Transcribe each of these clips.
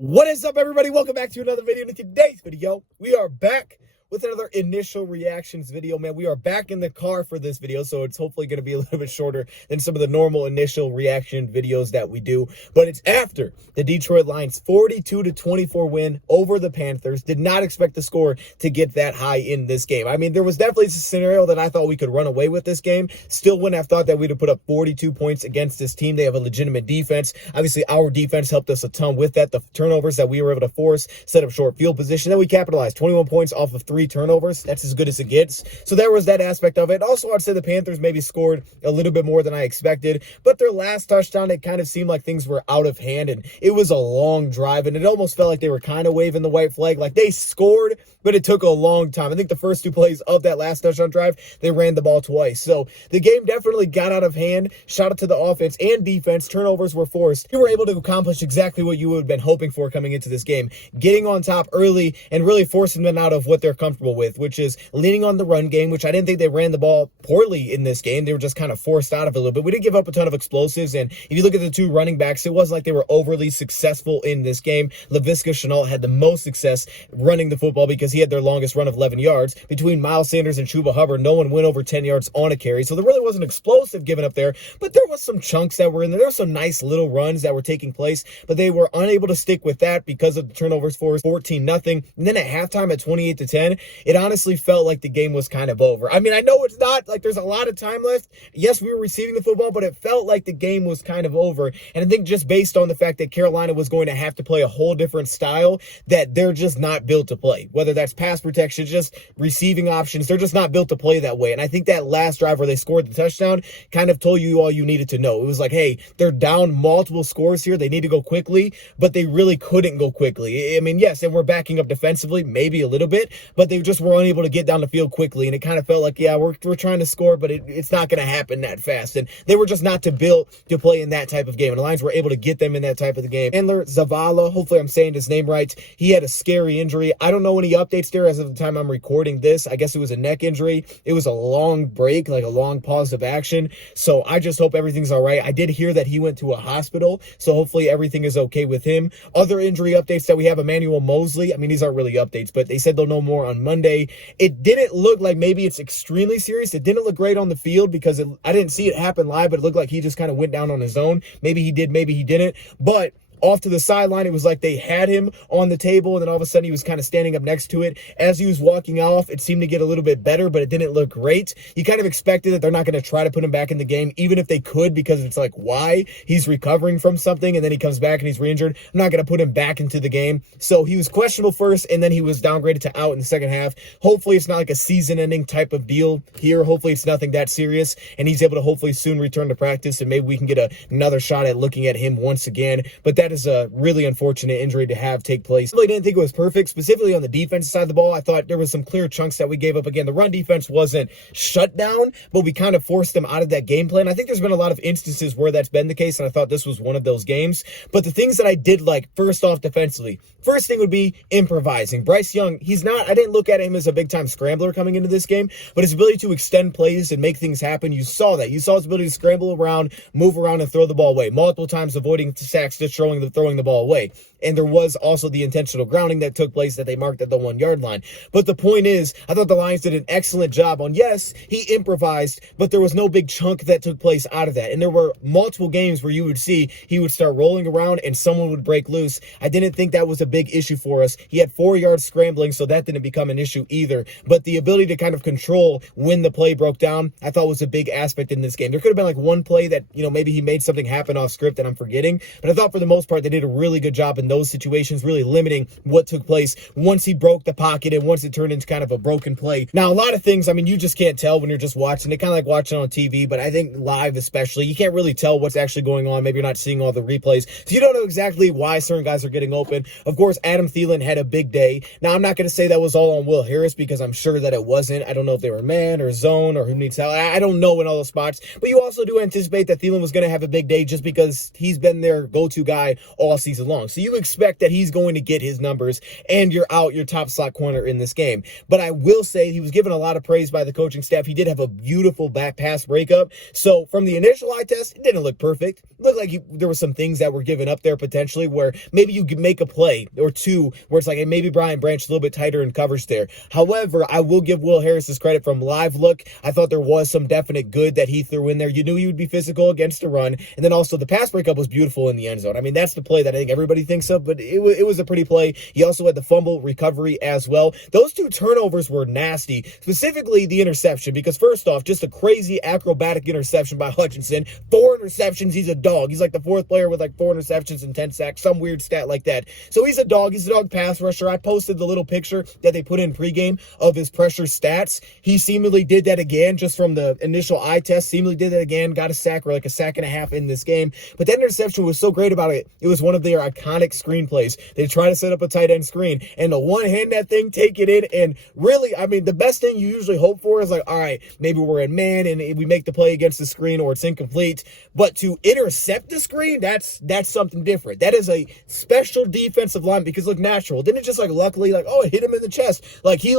What is up, everybody? Welcome back to another video. In today's video, we are back with another initial reactions video. Man, we are back in the car for this video, so it's hopefully going to be a little bit shorter than some of the normal initial reaction videos that we do. But it's after the Detroit Lions 42-24 win over the Panthers. Did not expect the score to get that high in this game. I mean, there was definitely a scenario that I thought we could run away with this game. Still wouldn't have thought that we'd have put up 42 points against this team. They have a legitimate defense. Obviously, our defense helped us a ton with that. The turnovers that we were able to force, set up short field position. Then we capitalized 21 points off of 3 turnovers. That's as good as it gets. So there was that aspect of it. Also, I'd say the Panthers maybe scored a little bit more than I expected, but their last touchdown, it kind of seemed like things were out of hand, and it was a long drive, and it almost felt like they were kind of waving the white flag. Like, they scored, but it took a long time. I think the first 2 plays of that last touchdown drive, they ran the ball twice. So the game definitely got out of hand. Shout out to the offense and defense. Turnovers were forced. You were able to accomplish exactly what you would have been hoping for coming into this game, getting on top early and really forcing them out of what they're comfortable with, which is leaning on the run game, which I didn't think they ran the ball poorly in this game. They were just kind of forced out of it a little bit. We didn't give up a ton of explosives, and if you look at the 2 running backs, it wasn't like they were overly successful in this game. Laviska Shenault had the most success running the football because he had their longest run of 11 yards. Between Miles Sanders and Chuba Hubbard, no one went over 10 yards on a carry, so there really wasn't explosive given up there, but there was some chunks that were in there. There were some nice little runs that were taking place, but they were unable to stick with that because of the turnovers forced. 14-0, and then at halftime at 28-10, it honestly felt like the game was kind of over. I mean, I know it's not, like, there's a lot of time left. Yes, we were receiving the football, but it felt like the game was kind of over, and I think just based on the fact that Carolina was going to have to play a whole different style that they're just not built to play, whether that's pass protection, just receiving options, they're just not built to play that way. And I think that last drive where they scored the touchdown kind of told you all you needed to know. It was like, hey, they're down multiple scores here, they need to go quickly, but they really couldn't go quickly. I mean, yes, and we're backing up defensively, maybe a little bit, but they just were unable to get down the field quickly, and it kind of felt like, yeah, we're trying to score, but it's not going to happen that fast, and they were just not built to play in that type of game, and the Lions were able to get them in that type of the game. Handler Zavala, hopefully I'm saying his name right, he had a scary injury. I don't know any updates there as of the time I'm recording this. I guess it was a neck injury. It was a long break, like a long pause of action, so I just hope everything's all right. I did hear that he went to a hospital, so hopefully everything is okay with him. Other injury updates that we have, Emmanuel Mosley, I mean, these aren't really updates, but they said they'll know more on Monday. It didn't look like maybe it's extremely serious. It didn't look great on the field because I didn't see it happen live, but it looked like he just kind of went down on his own. Maybe he did, maybe he didn't, but off to the sideline, it was like they had him on the table, and then all of a sudden he was kind of standing up next to it. As he was walking off, it seemed to get a little bit better, but it didn't look great. You kind of expected that they're not going to try to put him back in the game, even if they could, because it's like, why? He's recovering from something, and then he comes back and he's re-injured. I'm not going to put him back into the game. So he was questionable first, and then he was downgraded to out in the second half. Hopefully it's not like a season-ending type of deal here. Hopefully it's nothing that serious, and he's able to hopefully soon return to practice, and maybe we can get another shot at looking at him once again. But that is a really unfortunate injury to have take place. I really didn't think it was perfect, specifically on the defensive side of the ball. I thought there was some clear chunks that we gave up. Again, the run defense wasn't shut down, but we kind of forced them out of that game plan. I think there's been a lot of instances where that's been the case, and I thought this was one of those games. But the things that I did like, first off, defensively, first thing would be improvising. Bryce Young, I didn't look at him as a big-time scrambler coming into this game, but his ability to extend plays and make things happen, you saw that. You saw his ability to scramble around, move around, and throw the ball away. Multiple times avoiding sacks, just throwing the ball away. And there was also the intentional grounding that took place that they marked at the 1-yard line. But the point is, I thought the Lions did an excellent job on, yes, he improvised, but there was no big chunk that took place out of that. And there were multiple games where you would see he would start rolling around and someone would break loose. I didn't think that was a big issue for us. He had 4 yards scrambling, so that didn't become an issue either. But the ability to kind of control when the play broke down, I thought was a big aspect in this game. There could have been like one play that, maybe he made something happen off script that I'm forgetting. But I thought for the most part, they did a really good job in those situations, really limiting what took place once he broke the pocket and once it turned into kind of a broken play. Now, a lot of things, I mean, you just can't tell when you're just watching it, kind of like watching on TV, but I think live especially, you can't really tell what's actually going on. Maybe you're not seeing all the replays, so you don't know exactly why certain guys are getting open. Of course, Adam Thielen had a big day. Now, I'm not going to say that was all on Will Harris because I'm sure that it wasn't. I don't know if they were man or zone or who needs help. I don't know in all those spots, but you also do anticipate that Thielen was going to have a big day just because he's been their go-to guy all season long. So you expect that he's going to get his numbers and you're out your top slot corner in this game. But I will say he was given a lot of praise by the coaching staff. He did have a beautiful back pass breakup. So from the initial eye test, it didn't look perfect. It looked like there were some things that were given up there potentially where maybe you could make a play or two where it's like, hey, maybe Brian Branch a little bit tighter in coverage there. However, I will give Will Harris his credit from live look. I thought there was some definite good that he threw in there. You knew he would be physical against a run. And then also the pass breakup was beautiful in the end zone. I mean, that's the play that I think everybody thinks of, but it was a pretty play. He also had the fumble recovery as well. Those two turnovers were nasty, specifically the interception, because first off, just a crazy acrobatic interception by Hutchinson. 4 interceptions. He's a dog. He's like the 4th player with like 4 interceptions and 10 sacks, some weird stat like that. So he's a dog. He's a dog pass rusher. I posted the little picture that they put in pregame of his pressure stats. He seemingly did that again just from the initial eye test. Seemingly did that again. Got a sack or like a sack and a half in this game. But that interception was so great about it. It was one of their iconic screenplays. They try to set up a tight end screen and the one hand that thing, take it in. And really, I mean, the best thing you usually hope for is like, all right, maybe we're in man and we make the play against the screen or it's incomplete. But to intercept the screen, that's something different. That is a special defensive line because look natural. Didn't it just like luckily like, oh, it hit him in the chest. Like he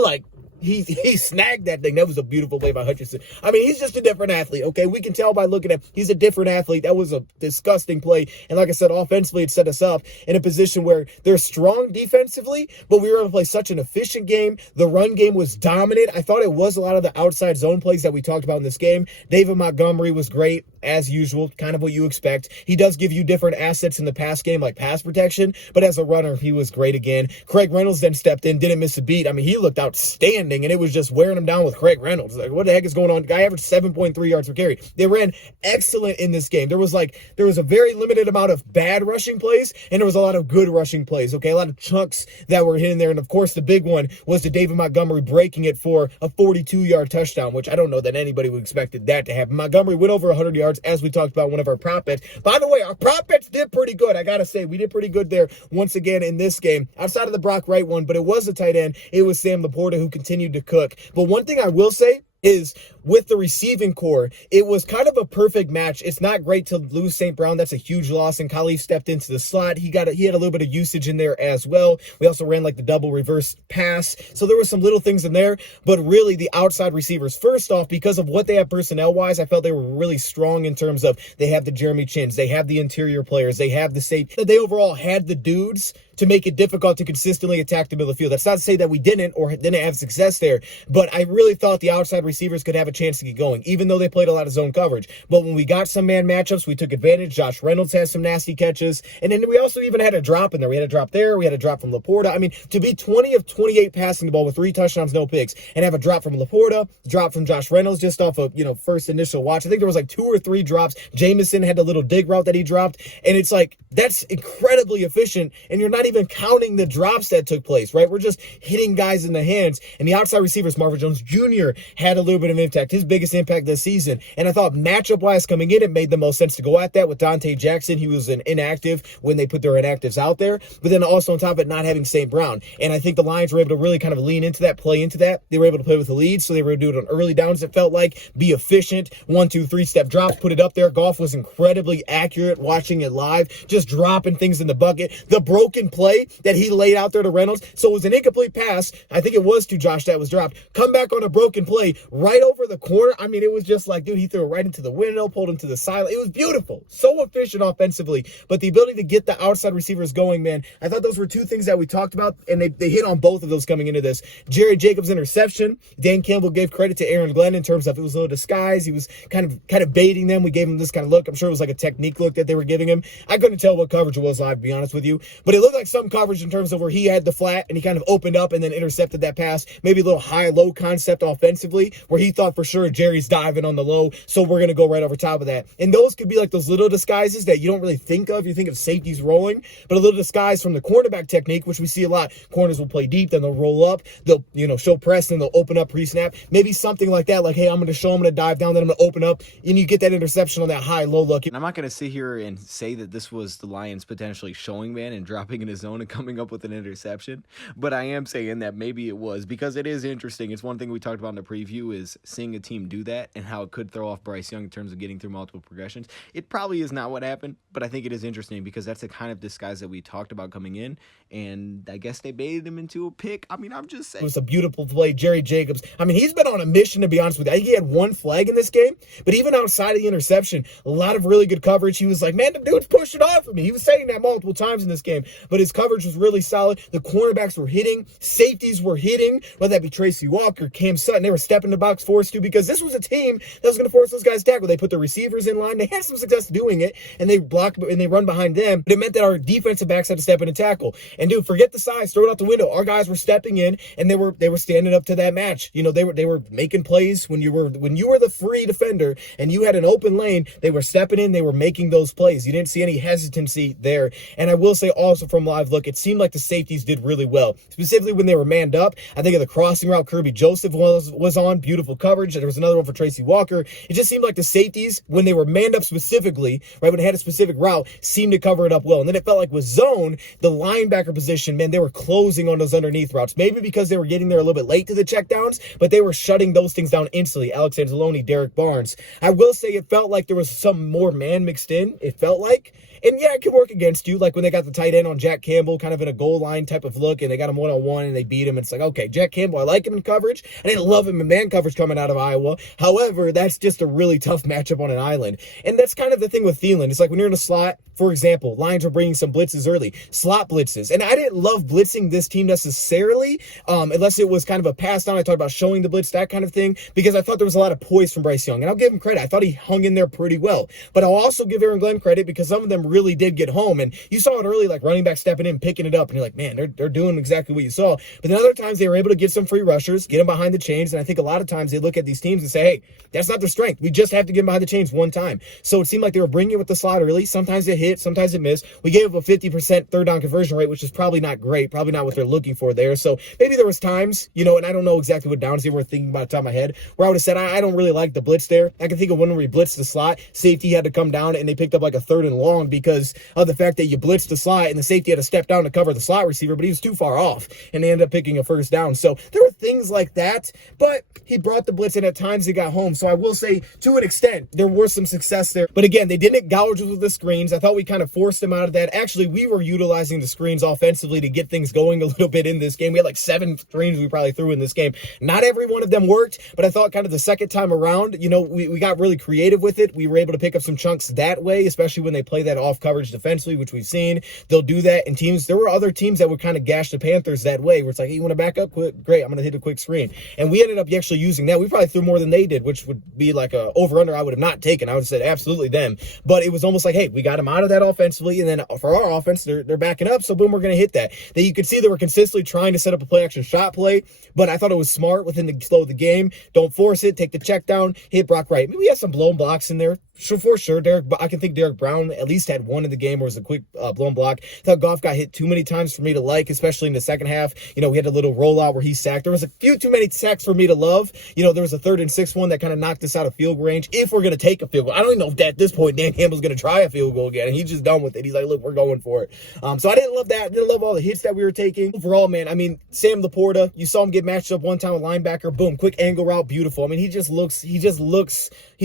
snagged that thing. That was a beautiful play by Hutchinson. I mean, he's just a different athlete, okay? We can tell by looking at him. He's a different athlete. That was a disgusting play. And like I said, offensively, it set us up in a position where they're strong defensively, but we were able to play such an efficient game. The run game was dominant. I thought it was a lot of the outside zone plays that we talked about in this game. David Montgomery was great, as usual, kind of what you expect. He does give you different assets in the pass game, like pass protection, but as a runner, he was great again. Craig Reynolds then stepped in, didn't miss a beat. I mean, he looked outstanding. And it was just wearing him down with Craig Reynolds. Like, what the heck is going on? The guy averaged 7.3 yards per carry. They ran excellent in this game. There was a very limited amount of bad rushing plays, and there was a lot of good rushing plays, okay? A lot of chunks that were hitting there. And, of course, the big one was the David Montgomery breaking it for a 42-yard touchdown, which I don't know that anybody would expected that to happen. Montgomery went over 100 yards, as we talked about one of our prop bets. By the way, our prop bets did pretty good. I got to say, we did pretty good there once again in this game, outside of the Brock Wright one, but it was a tight end. It was Sam Laporta who continued to cook. But one thing I will say is with the receiving core, it was kind of a perfect match. It's not great to lose St. Brown. That's a huge loss. And Khalif stepped into the slot. He had a little bit of usage in there as well. We also ran like the double reverse pass. So there were some little things in there, but really the outside receivers, first off, because of what they have personnel wise, I felt they were really strong in terms of they have the Jeremy Chins, they have the interior players, they have the safety. They overall had the dudes to make it difficult to consistently attack the middle of the field. That's not to say that we didn't or didn't have success there, but I really thought the outside receivers could have a chance to get going, even though they played a lot of zone coverage. But when we got some man matchups, we took advantage. Josh Reynolds has some nasty catches, and then we also even had a drop in there. We had a drop there. We had a drop from Laporta. I mean, to be 20 of 28 passing the ball with 3 touchdowns, no picks, and have a drop from Laporta, drop from Josh Reynolds just off of, first initial watch. I think there was like 2 or 3 drops. Jameson had a little dig route that he dropped, and it's like, that's incredibly efficient, and you're not even counting the drops that took place, right? We're just hitting guys in the hands, and the outside receivers, Marvin Jones Jr. had a little bit of impact, his biggest impact this season, and I thought matchup-wise coming in, it made the most sense to go at that with Dante Jackson. He was an inactive when they put their inactives out there, but then also on top of it, not having St. Brown, and I think the Lions were able to really kind of lean into that, play into that. They were able to play with the lead, so they were able to do it on early downs, it felt like, be efficient, 1, 2, 3-step drops, put it up there. Goff was incredibly accurate watching it live, just dropping things in the bucket. The broken play that he laid out there to Reynolds, so it was an incomplete pass. I think it was to Josh that was dropped. Come back on a broken play right over the corner. I mean, it was just like, dude, he threw it right into the window, pulled him to the side. It was beautiful. So efficient offensively. But the ability to get the outside receivers going, man, I thought those were 2 things that we talked about, and they hit on both of those coming into this. Jerry Jacobs' interception. Dan Campbell gave credit to Aaron Glenn in terms of it was a little disguise. He was kind of baiting them. We gave him this kind of look. I'm sure it was like a technique look that they were giving him. I couldn't tell what coverage it was live, to be honest with you, but it looked like some coverage in terms of where he had the flat and he kind of opened up and then intercepted that pass. Maybe a little high-low concept offensively where he thought for sure Jerry's diving on the low, so we're going to go right over top of that. And those could be like those little disguises that you don't really think of. You think of safeties rolling, but a little disguise from the cornerback technique, which we see a lot. Corners will play deep, then they'll roll up, they'll show press, then they'll open up pre-snap. Maybe something like that, like, hey, I'm going to show, I'm going to dive down, then I'm going to open up, and you get that interception on that high-low look. And I'm not going to sit here and say that this was the Lions potentially showing man and dropping in his zone and coming up with an interception, but I am saying that maybe it was, because it is interesting. It's one thing we talked about in the preview is seeing seeing a team do that and how it could throw off Bryce Young in terms of getting through multiple progressions. It probably is not what happened, but I think it is interesting because that's the kind of disguise that we talked about coming in, and I guess they baited him into a pick. I mean, I'm just saying. It was a beautiful play. Jerry Jacobs, I mean, he's been on a mission, to be honest with you. I think he had one flag in this game, but even outside of the interception, a lot of really good coverage. He was like, man, the dude's pushing off for me. He was saying that multiple times in this game, but his coverage was really solid. The cornerbacks were hitting, safeties were hitting, whether that be Tracy Walker, Cam Sutton, they were stepping the box forced to, because this was a team that was going to force those guys to tackle. They put the receivers in line. They had some success doing it, and they block and they run behind them, but it meant that our defensive backs had to step in and tackle. And dude, forget the size, throw it out the window. Our guys were stepping in, and they were standing up to that match. You know, they were making plays when you were the free defender and you had an open lane. They were stepping in, they were making those plays. You didn't see any hesitancy there. And I will say also from live look, it seemed like the safeties did really well, specifically when they were manned up. I think of the crossing route Kirby Joseph was on, beautiful coverage. There was another one for Tracy Walker. It just seemed like the safeties, when they were manned up specifically, right, when they had a specific route, seemed to cover it up well. And then it felt like with zone, the linebacker position, man, they were closing on those underneath routes. Maybe because they were getting there a little bit late to the checkdowns, but they were shutting those things down instantly. Alex Anzalone, Derek Barnes. I will say it felt like there was some more man mixed in. It felt like. And yeah, it can work against you. Like when they got the tight end on Jack Campbell, kind of in a goal line type of look, and they got him one-on-one and they beat him. It's like, okay, Jack Campbell, I like him in coverage. I didn't love him in man coverage coming out of Iowa. However, that's just a really tough matchup on an island. And that's kind of the thing with Thielen. It's like when you're in a slot, for example, Lions were bringing some blitzes early, slot blitzes. And I didn't love blitzing this team necessarily, unless it was kind of a pass down. I talked about showing the blitz, that kind of thing, because I thought there was a lot of poise from Bryce Young. And I'll give him credit. I thought he hung in there pretty well. But I'll also give Aaron Glenn credit because some of them really did get home. And you saw it early, like running back stepping in, picking it up, and you're like, man, they're doing exactly what you saw. But then other times they were able to get some free rushers, get them behind the chains, and I think a lot of times they look at these teams and say, hey, that's not their strength. We just have to get them behind the chains one time. So it seemed like they were bringing it with the slot early. Sometimes it hit, sometimes it missed. We gave up a 50% third down conversion rate, which is probably not great, probably not what they're looking for there. So maybe there was times, you know, and I don't know exactly what downs they were thinking about the top of my head, where I would have said, I don't really like the blitz there. I can think of one where we blitzed the slot, safety had to come down, and they picked up like a 3rd and long because of the fact that you blitzed the slot and the safety had to step down to cover the slot receiver, but he was too far off and they ended up picking a first down. So there were things like that, but he brought the blitz in at times he got home. So I will say to an extent, there was some success there, but again, they didn't gouge us with the screens. I thought we kind of forced them out of that. Actually, we were utilizing the screens offensively to get things going a little bit in this game. We had like 7 screens we probably threw in this game. Not every one of them worked, but I thought kind of the second time around, you know, we got really creative with it. We were able to pick up some chunks that way, especially when they play that off coverage defensively, which we've seen. They'll do that in teams. There were other teams that would kind of gash the Panthers that way, where it's like, hey, you want to back up quick? Great, I'm going to hit a quick screen. And we ended up actually using that. We probably threw more than they did, which would be like a over-under I would have not taken. I would have said absolutely them. But it was almost like, hey, we got them out of that offensively, and then for our offense, they're backing up, so boom, we're going to hit that. That you could see they were consistently trying to set up a play-action shot play, but I thought it was smart within the flow of the game. Don't force it. Take the check down. Hit Brock Wright. Maybe we had some blown blocks in there. Sure, for sure. I can think Derek Brown at least had one in the game where it was a quick blown block. I thought Goff got hit too many times for me to like, especially in the second half. You know, we had a little rollout where he sacked. There was a few too many sacks for me to love. You know, there was a 3rd and 6 one that kind of knocked us out of field goal range. If we're going to take a field goal, I don't even know if at this point Dan Campbell's going to try a field goal again, and he's just done with it. He's like, look, we're going for it. So I didn't love that. I didn't love all the hits that we were taking. Overall, man, I mean, Sam Laporta, you saw him get matched up one time with linebacker. Boom, quick angle route, beautiful. I mean, he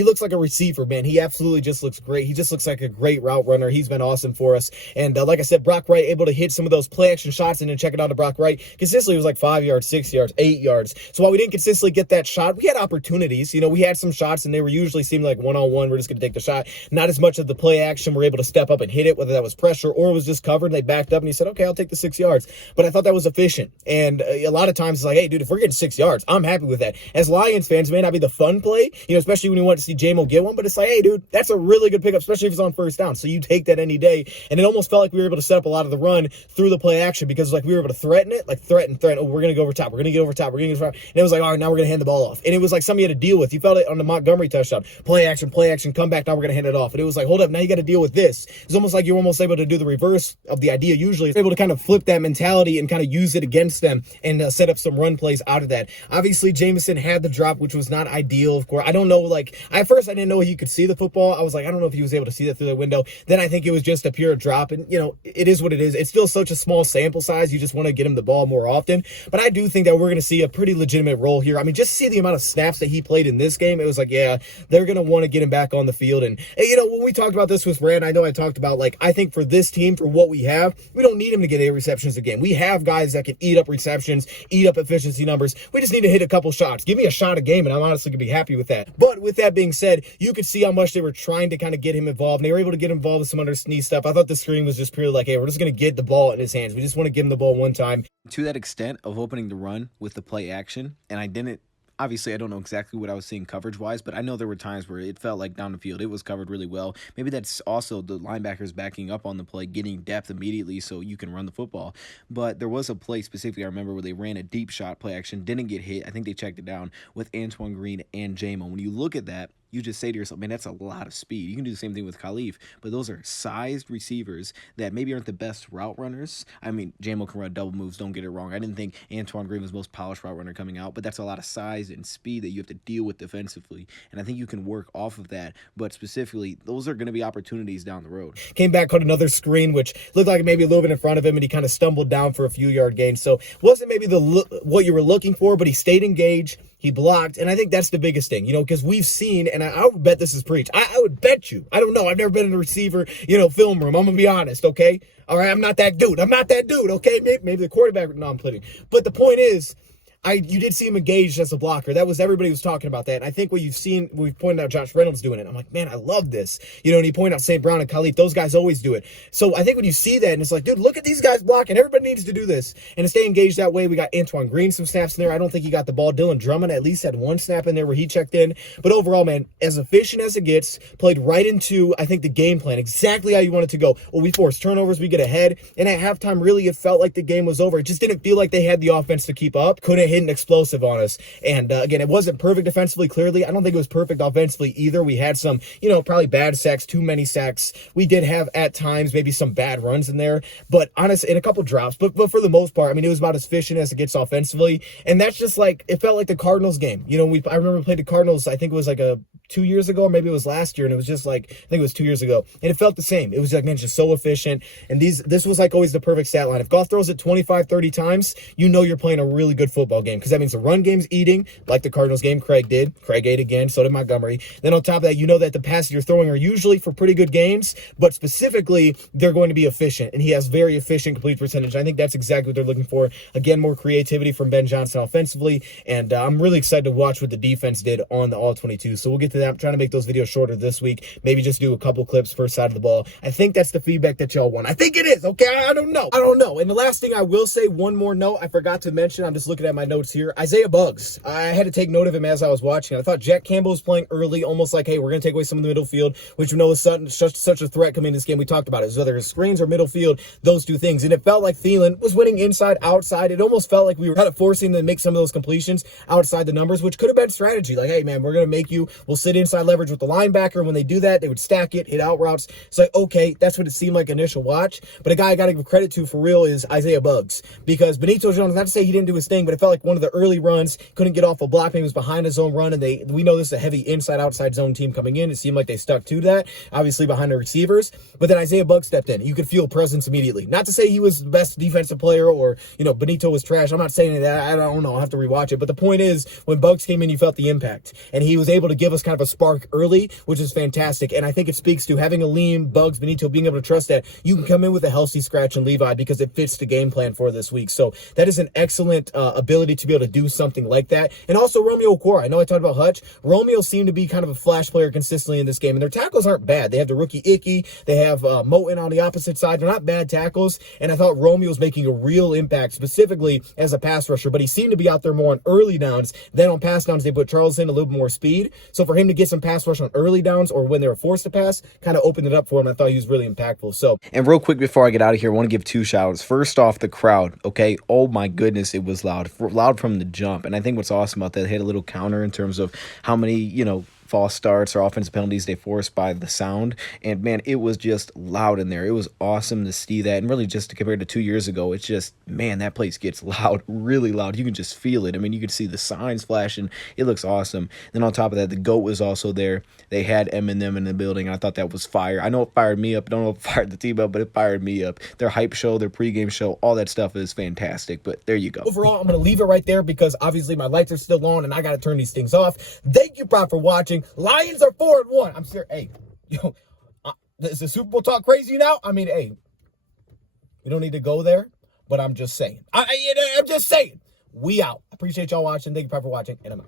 looks like a receiver, man. He absolutely just looks great. He just looks like a great route runner. He's been awesome for us. And like I said, Brock Wright able to hit some of those play action shots and then check it out to Brock Wright. Consistently, it was like 5 yards, 6 yards, 8 yards. So while we didn't consistently get that shot, we had opportunities. You know, we had some shots and they were usually seemed like one-on-one. We're just going to take the shot. Not as much of the play action. We're able to step up and hit it, whether that was pressure or it was just covered and they backed up and he said, okay, I'll take the 6 yards. But I thought that was efficient. And a lot of times it's like, hey, dude, if we're getting 6 yards, I'm happy with that. As Lions fans, it may not be the fun play, you know, especially when you want to see J-Mo get one, but it's like, hey, dude, that's a really good pickup, especially if it's on first down. So you take that any day. And it almost felt like we were able to set up a lot of the run through the play action because like we were able to threaten it, like threaten. Oh, we're going to go over top. We're going to get over top. We're going to get over top. And it was like, all right, now we're going to hand the ball off. And it was like something you had to deal with. You felt it on the Montgomery touchdown. Play action, come back. Now we're going to hand it off. And it was like, hold up, now you got to deal with this. this. It's almost like you're almost able to do the reverse of the idea. Usually you're able to kind of flip that mentality and kind of use it against them and set up some run plays out of that. Obviously, Jameson had the drop, which was not ideal, of course. I don't know, like, at first I didn't know he could see the football. I was like, I don't know if he was able to see that through the window. Then I think it was just a pure drop, and, you know, it is what it is. It's still such a small sample size. You just want to get him the ball more often. But I do think that we're going to see a pretty legitimate role here. I mean, just see the amount of snaps that he played in this game. It was like, yeah, they're going to want to get him back on the field. And, you know, when we talked about this with Rand, I know I talked about, like, I think for this team, for what we have, we don't need him to get 8 receptions a game. We have guys that can eat up receptions, eat up efficiency numbers. We just need to hit a couple shots. Give me a shot a game, and I'm honestly going to be happy with that. But with that being said, you could see how much they were trying to kind of get him involved. And they were able to get involved with some undersneath stuff. I thought the screen was just purely like, hey, we're just going to get the ball in his hands. We just want to give him the ball one time. To that extent of opening the run with the play action, and obviously, I don't know exactly what I was seeing coverage-wise, but I know there were times where it felt like down the field, it was covered really well. Maybe that's also the linebackers backing up on the play, getting depth immediately so you can run the football. But there was a play specifically, I remember, where they ran a deep shot play action, didn't get hit. I think they checked it down with Antoine Green and Jamo. When you look at that, you just say to yourself, man, that's a lot of speed. You can do the same thing with Khalif, but those are sized receivers that maybe aren't the best route runners. I mean, Jamo can run double moves, don't get it wrong. I didn't think Antoine Green was the most polished route runner coming out, but that's a lot of size and speed that you have to deal with defensively, and I think you can work off of that, but specifically, those are going to be opportunities down the road. Came back, caught another screen, which looked like maybe a little bit in front of him, and he kind of stumbled down for a few yard gain, so wasn't maybe what you were looking for, but he stayed engaged. He blocked, and I think that's the biggest thing, you know, because we've seen, and I would bet this is preach. I would bet you. I don't know. I've never been in a receiver, you know, film room. I'm going to be honest, okay? All right, I'm not that dude. Okay? Maybe the quarterback. No, I'm kidding. But the point is, you did see him engaged as a blocker. That was, everybody was talking about that. And I think what you've seen, we've pointed out Josh Reynolds doing it. I'm like, man, I love this. You know, and he pointed out St. Brown and Khalif. Those guys always do it. So I think when you see that, and it's like, dude, look at these guys blocking. Everybody needs to do this. And to stay engaged that way, we got Antoine Green some snaps in there. I don't think he got the ball. Dylan Drummond at least had one snap in there where he checked in. But overall, man, as efficient as it gets, played right into, I think, the game plan, exactly how you want it to go. Well, we forced turnovers, we get ahead. And at halftime, really, it felt like the game was over. It just didn't feel like they had the offense to keep up. Couldn't hit an explosive on us. And again, it wasn't perfect defensively, clearly. I don't think it was perfect offensively either. We had some, you know, probably bad sacks, too many sacks. We did have at times maybe some bad runs in there, but honestly, and a couple drops. But for the most part, I mean, it was about as efficient as it gets offensively. And that's just like, it felt like the Cardinals game. You know, I remember we played the Cardinals, I think it was like 2 years ago, or maybe it was last year, and it was just like, I think it was 2 years ago, and it felt the same. It was like, man, just so efficient. And this was like always the perfect stat line. If Goff throws it 25, 30 times, you know you're playing a really good football game, because that means the run game's eating, like the Cardinals game Craig did. Craig ate again, so did Montgomery. Then on top of that, you know that the passes you're throwing are usually for pretty good games, but specifically, they're going to be efficient, and he has very efficient complete percentage. I think that's exactly what they're looking for. Again, more creativity from Ben Johnson offensively, and I'm really excited to watch what the defense did on the All-22, so we'll get to that. I'm trying to make those videos shorter this week, maybe just do a couple clips first side of the ball. I think that's the feedback that y'all want. I think it is, okay? I don't know. And the last thing I will say, one more note I forgot to mention, I'm just looking at my notes here, Isaiah Buggs. I had to take note of him as I was watching. I thought Jack Campbell was playing early, almost like, hey, we're going to take away some of the middle field, which we know is such a threat coming in this game. We talked about it. Whether it's screens or middle field, those two things. And it felt like Thielen was winning inside, outside. It almost felt like we were kind of forcing them to make some of those completions outside the numbers, which could have been strategy. Like, hey, man, we're going to we'll sit inside leverage with the linebacker. When they do that, they would stack it, hit out routes. It's like, okay, that's what it seemed like initial watch. But a guy I got to give credit to for real is Isaiah Buggs, because Benito Jones, not to say he didn't do his thing, but it felt like one of the early runs, couldn't get off a block. Maybe he was behind his own run, and we know this is a heavy inside-outside zone team coming in. It seemed like they stuck to that, obviously behind the receivers. But then Isaiah Buggs stepped in. You could feel presence immediately. Not to say he was the best defensive player or, you know, Benito was trash. I'm not saying that. I don't know. I'll have to rewatch it. But the point is, when Buggs came in, you felt the impact. And he was able to give us kind of a spark early, which is fantastic. And I think it speaks to having a lean Buggs, Benito, being able to trust that you can come in with a healthy scratch and Levi because it fits the game plan for this week. So that is an excellent ability to be able to do something like that. And also Romeo Okwara. I know I talked about Hutch. Romeo seemed to be kind of a flash player consistently in this game. And their tackles aren't bad. They have the rookie Icky. They have Moten on the opposite side. They're not bad tackles. And I thought Romeo was making a real impact, specifically as a pass rusher. But he seemed to be out there more on early downs. Then on pass downs, they put Charles in a little bit more speed. So for him to get some pass rush on early downs or when they were forced to pass, kind of opened it up for him. I thought he was really impactful. So, and real quick before I get out of here, I want to give two shout outs. First off, the crowd, okay? Oh my goodness, it was loud. Loud from the jump. And I think what's awesome about that, they had a little counter in terms of how many, false starts or offensive penalties they forced by the sound. And man, it was just loud in there. It was awesome to see that. And really, just compared to 2 years ago, it's just, man, that place gets loud, really loud. You can just feel it. I mean, you can see the signs flashing. It looks awesome. Then on top of that, the GOAT was also there. They had Eminem in the building. I thought that was fire. I know it fired me up. I don't know if it fired the team up, but it fired me up. Their hype show, their pregame show, all that stuff is fantastic. But there you go. Overall, I'm going to leave it right there because obviously my lights are still on and I got to turn these things off. Thank you, Prop, for watching. Lions are 4-1. I'm serious. Hey, yo, is the Super Bowl talk crazy now? I mean, hey, we don't need to go there, but I'm just saying. I'm just saying. We out. Appreciate y'all watching. Thank you, Prop, for watching, and I'm out.